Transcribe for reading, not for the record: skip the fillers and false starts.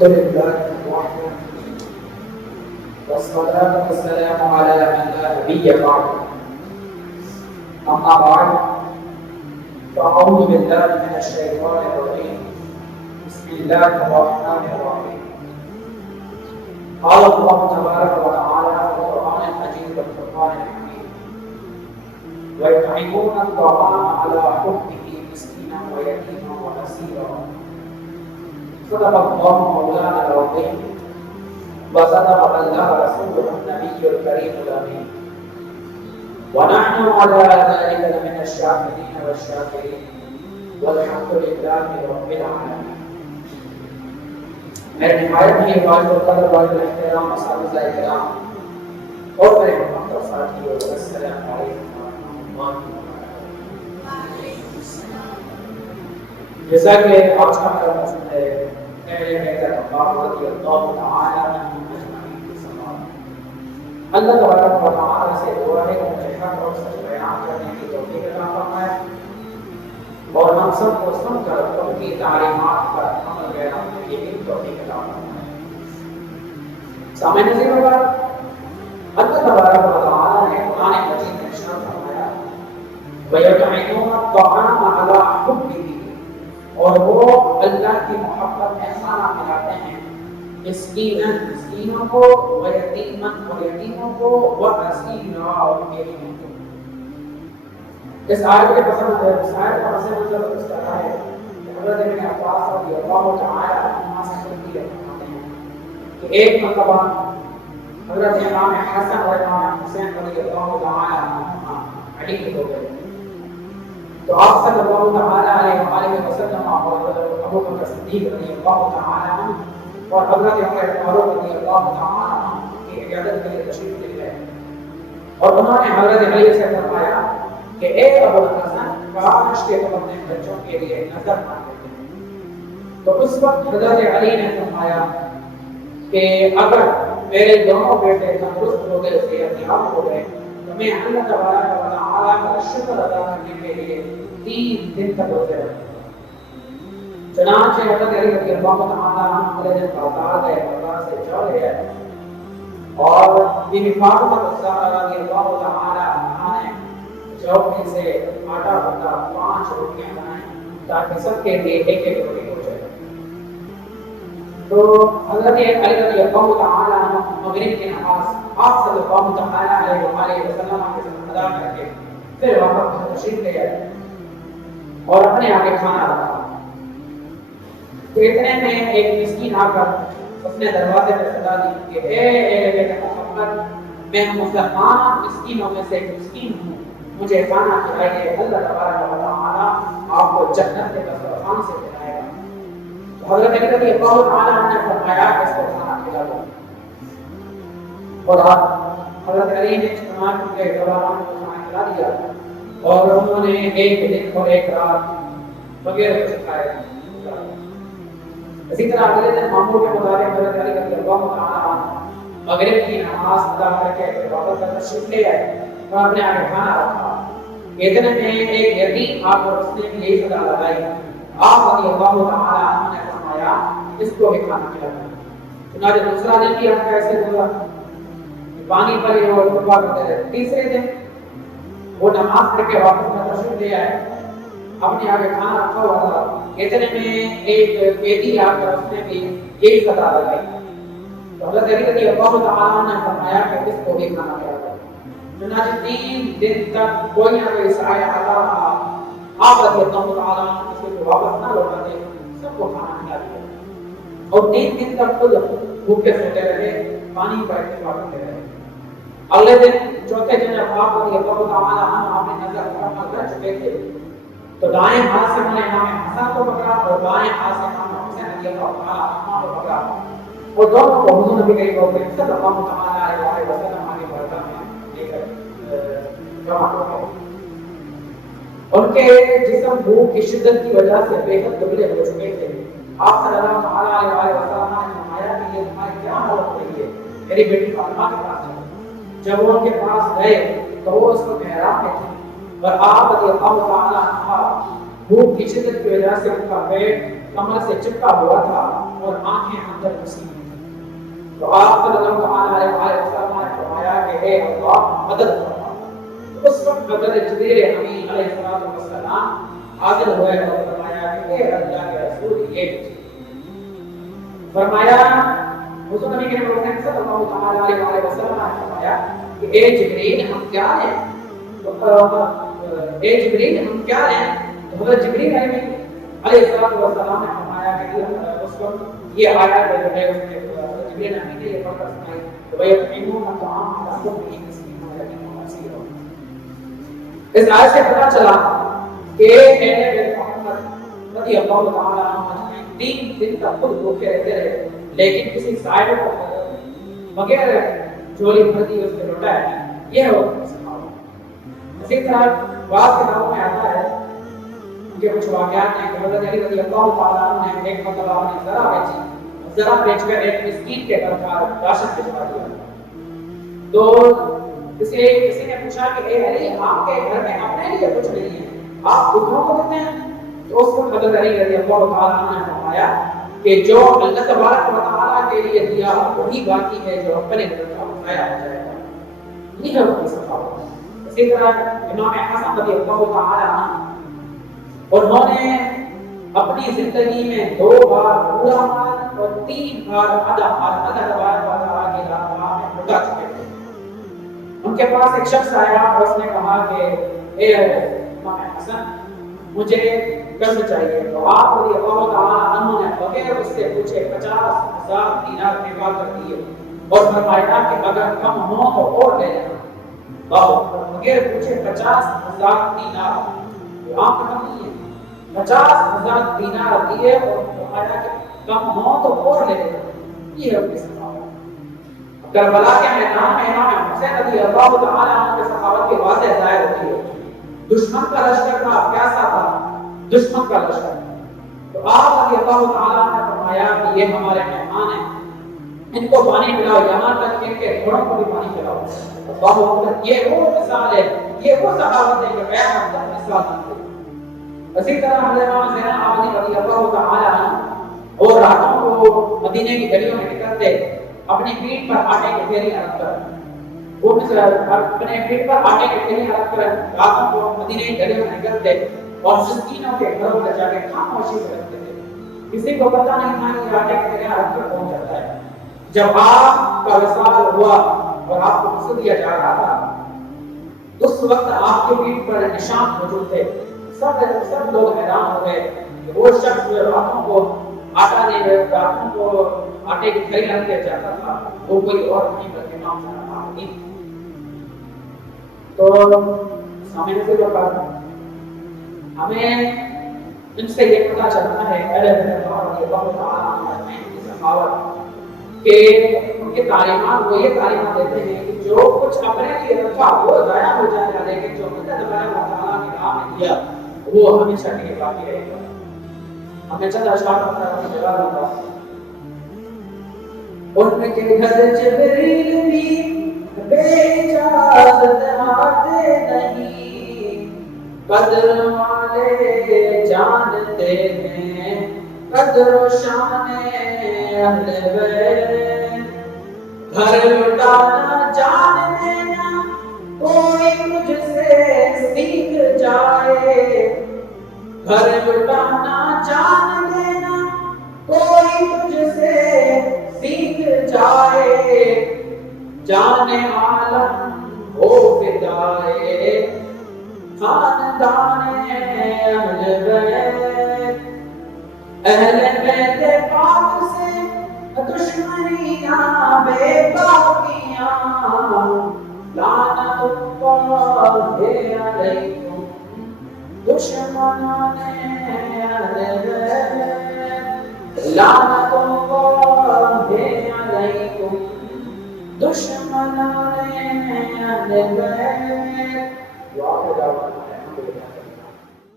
الحمد لله وحده والصلاة والسلام على من لا نبي بعده أما بعد فأعوذ بالله من الشيطان الرجيم بسم الله الرحمن الرحيم قال الله تبارك وتعالى في القرآن المجيد والفرقان الحميد ويطعمون الطعام على حبه مسكينا ويتيما وأسيرا صدق الله مولانا العظيم وصدق الله رسوله النبي الكريم الأمين ونحن على ذلك لمن الشاهدين والشاكرين والحمد لله رب العالمين. میرے نہایت ہی واجب القدر واجب الاحترام اساتذہ کرام اور میرے محترم ساتھیو السلام علیکم ورحمۃ اللہ وبرکاتہ. جیسا کہ آج کا میرا موضوع ہے رضی اللہ تعالی عنہ اجمعین کی سماعت. اللہ تبارک و تعالی سے دعا ہے کہ مجھے حق اور سچ بیان کرنے کی توفیق عطا فرمائے اور ہم سب کو سن کر ان کی تعلیمات پر عمل کرنے کی بھی توفیق عطا فرمائے. سامعین عزیز، اللہ تبارک و تعالی نے قرآن مجید میں ارشاد فرمایا وَيُطْعِمُونَ الطَّعَامَ عَلَىٰ حُبِّهِ، اور وہ اللہ کی محبت میں کھانا کھلاتے ہیں مسکیناً مسکینوں کو ویتیماً اور یتیموں کو واسیرا اور یتیموں کو. اس آیت کے پسند ہے مسائل کا مسئلہ مطلب اس طرح ہے کہ حضرت ابن عباس رضی اللہ تعالی عنہ سے مروی ہے کہ ایک مرتبہ حضرت امام حسن اور امام حسین رضی اللہ تعالی عنہما علی ہو گئے تو آپ صلی اللہ تعالی علیہ وسلم اور ابو بکر صدیق رضی اللہ تعالی عنہ اور حضرت عمر فاروق رضی اللہ تعالی عنہ کی عیادت کے لیے تشریف لے گئے اور انہوں نے حضرت علی سے فرمایا کہ اے ابو الحسن کاش کہ تم اپنے بچوں کے لیے نظر مانگتے ہیں. تو اس وقت حضرت علی نے فرمایا کہ اگر میرے دونوں بیٹے تندرست ہو گئے صحتیاب ہو گئے تو میں اللہ تبارک و تعالی کا شکر ادا کرنے کے لیے 3 دن تک روزے رکھوں گا. چنانچہ حضرت علی رضی اللہ تعالی عنہ اگلے دن بازار گئے، بازار سے چل گئے اور بی بی فاطمہ رضی اللہ تعالی عنہا نے چوک میں سے آٹا بھرا 5 روٹیاں بنائیں تاکہ سب کے لیے ایک ایک روٹی ہو جائے. تو حضرت علی رضی اللہ تعالی عنہ مغرب کی نماز آپ صلی اللہ تعالی علیہ وسلم کے ساتھ ادا کر کے پھر واپس تشریف لے گئے اور اپنے آگے کھانا رکھا. تو اتنے میں ایک مسکین آ کر اس نے دروازے پر صدا دی کہ اے بیٹے محمد، میں مسلمان مسکینوں میں سے ایک مسکین ہوں، مجھے کھانا کھلائیے، اللہ تبارک و تعالی آپ کو جنت کے دسترخوان سے کھلائے گا. تو حضرت علی رضی اللہ تعالی عنہ نے فرمایا کہ اس کو کھانا کھلا دو اور حضرت علی نے استعمال کے دوران کو کھانا کھلا دیا اور انہوں نے ایک دن اور ایک رات بغیر کچھ کھائے. اسی طرح اگلے دن معمول کے مطابق حضرت علی رضی اللہ تعالی عنہ مغرب کی نماز ادا کر کے واپس تشریف لے آئے اور اپنے آگے کھانا رکھا. اتنے میں ایک یتیم آ کر اس نے بھی یہی صدا لگائی. آپ رضی اللہ تعالی عنہ نے فرمایا اس کو بھی کھانا کھلانا. چنانچہ دوسرا دن بھی ہم کیسے ہوا پانی پر یہ وہ دعا کرتے رہے. تیسرے دن وہ نماز پڑھ کے واپس تشریف لے آئے، اپنے آگے کھانا رکھا ہوا تھا. اتنے میں ایک قیدی آ کر اس نے بھی یہی صدا لگائی. تو حضرت علی رضی اللہ تعالی عنہ نے فرمایا کہ اس کو بھی کھانا کھلانا. چنانچہ 3 دن تک کوئی نہ کوئی سایہ آتا رہا. آپ رضی اللہ تعالی عنہ اس کو واپس نہ لوٹاتے، سب کو کھانا کھلا دیا اور 3 دن تک خود بھوکے سوتے رہے، پانی کا انتظار کرتے رہے. اگلے دن چوتھے دن آپ رضی اللہ تعالی عنہ اپنے نظر فرما کر چکے تھے تو دائیں ہاتھ سے انہوں نے امام حسن کو پکڑا اور بائیں ہاتھ سے امام حسین رضی اللہ تعالی عنہ کو پکڑا اور دونوں کو حضور نبی کریم صلی اللہ تعالی علیہ وسلم کی برکت میں لے کر جمع ہو گئے. ان کے جسم بھوک کی شدت کی وجہ سے بے حد دبلے ہو چکے تھے. آپ صلی اللہ تعالی علیہ وسلم نے فرمایا کہ یہ تمہاری کیا حالت ہوئی ہے؟ میری بیٹی فاطمہ کے پاس ہے. جب وہ ان کے پاس گئے تو وہ اس کو محراب میں تھی اور آپ رضی اللہ تعالی عنہ بھوک کی شدت کی وجہ سے ان کا پیٹ کمر سے چپکا ہوا تھا اور آنکھیں اندر گھسی ہوئی تھیں۔ تو آپ صلی اللہ علیہ وسلم نے فرمایا کہ اے اللہ مدد فرما۔ اس وقت حضرت جبریل امین علیہ السلام حاضر ہوئے اور فرمایا کہ اے اللہ کے رسول یہ فرمایا حضور نبی کریم صلی اللہ علیہ وسلم نے فرمایا کہ اے جبریل ہم کیا لیں؟ اے جبریل ہم کیا لیں؟ تو حضرت جبریل علیہ السلام نے فرمایا کہ اس وقت یہ آیات جو ہے اس کے جبریل نے یہ پڑھ کر سنائی کہ وَيَطْعِمُونَ الطَّعَامَ عَلَىٰ حُبِّهِ مِسْكِينًا وَيَتِيمًا وَأَسِيرًا۔ اس آیت سے پتہ چلا کہ اے محمد رضی اللہ تعالیٰ عنہ 3 دن تک خود بھوکے رہتے رہے لیکن کسی صاحب کو بغیر جولی بھر دی اس کے لوٹا ہے۔ یہ ہے وہ صحابہ۔ اسی طرح بعض کتابوں میں آتا ہے ان کے کچھ واقعات ہیں کہ حضرت علی رضی اللہ تعالیٰ عنہ نے ایک مرتبہ اپنی ذرا بیچی، ذرا بیچ کر ایک مسکین کے گھر کا راشن بھجوا دیا۔ تو کسی نے پوچھا کہ اے علی آپ کے گھر میں اپنے لیے کچھ نہیں ہے، آپ دوسروں کو دیتے ہیں؟ تو اس وقت حضرت علی رضی اللہ تعالیٰ عنہ نے فرمایا کہ جو اللہ تبارک و تعالیٰ کے لیے دیا وہی باقی ہے جو اپنے گھر کا بتایا ہو جائے گا۔ یہ ہے وہ صحابہ۔ اسی طرح امام حسن رضی اللہ تعالیٰ عنہ انہوں نے اپنی زندگی میں 2 بار پورا مال اور 3 بار آدھا مال اللہ تبارک و تعالیٰ کی راہ میں لٹا چکے تھے۔ ان کے پاس ایک شخص آیا اور اس نے کہا کہ اے امام حسن مجھے قرض چاہیے، تو آپ رضی اللہ تعالیٰ عنہ نے بغیر اس سے پوچھے 50,000 دینار نکال کر دیے اور فرمایا کہ اگر کم ہو تو اور لے لینا۔ بغیر پوچھے 50,000 دینار، یہ عام رقم نہیں ہے، 50,000 دینار دیے اور فرمایا کہ کم ہو تو اور لے لینا۔ یہ ہے ان کی سخاوت۔ کربلا کے میدان میں امام حسین رضی اللہ تعالیٰ عنہ کے سخاوت کی واضح ظاہر ہوتی ہے۔ دشمن کا لشکر تھا، پیاسا تھا دشمن کا لشکر، تو آپ رضی اللہ تعالیٰ نے فرمایا کہ یہ ہمارے مہمان ہیں، ان کو پانی پلاؤ، یہاں تک کہ ان کے گھوڑوں کو بھی پانی پلاؤ۔ اللہ اکبر، یہ وہ مثال ہے، یہ وہ صحابت ہے کہ قیامت تک مثال دی۔ اسی طرح حضرت امام زین العابدین رضی اللہ تعالیٰ عنہ اور راتوں کو مدینے کی گلیوں میں نکلتے اپنی پیٹھ پر آٹے کی تھیلیاں رکھ کر، وہ اپنے پیٹ پر آٹے کی تھیلیاں رکھ کر راتوں کو مدینے کی گلیوں میں نکلتے اور مسکینوں کے گھروں میں جا کے خاموشی سے رکھتے تھے۔ کسی کو پتہ نہیں تھا کہ آٹے کی تھیلیاں رکھ کر کون جاتا ہے۔ جب آپ کا وصال ہوا اور آپ کو غسل دیا جا رہا تھا، اس وقت آپ کے پیٹھ پر نشان موجود تھے۔ سب لوگ حیران ہو گئے کہ وہ شخص جو راتوں کو آٹا دے گئے، راتوں کو آٹے کی تھیلی رکھ کے جاتا تھا، وہ کوئی اور نہیں بلکہ امام زین العابدین۔ تو سامنے سے جو کہا ہمیں ان سے یہ پتہ چلتا ہے اہل رضی اللہ تعالیٰ عنہ کی سخاوت کہ ان کے تعلیمات وہ یہ تعلیمات دیتے ہیں کہ جو کچھ اپنے لیے رکھا وہ ضائع ہو جائے گا، لیکن جو اللہ تبارک و تعالیٰ کی راہ میں دیا وہ ہمیشہ کے لیے باقی رہے گا۔ ہمیں چند اشعار کا جگہ ہوگا ان کے گھر جبریل بھی بے اجازت آتے نہیں، قدر والے جانتے ہیں قدر و شان اہل بیت، گھر لٹانا جان دینا کوئی مجھ سے سیکھ جائے، گھر لٹانا جان دینا کوئی مجھ سے سیکھ جائے، جان عالم ہو فدائے خاندان اہل بیت، اہل بیت پاک سے دشمنیاں بے باقیاں، لعنت اللہ علیکم دشمنان اہل بیت، لعنت اللہ علیکم دشمنان اہل بیت۔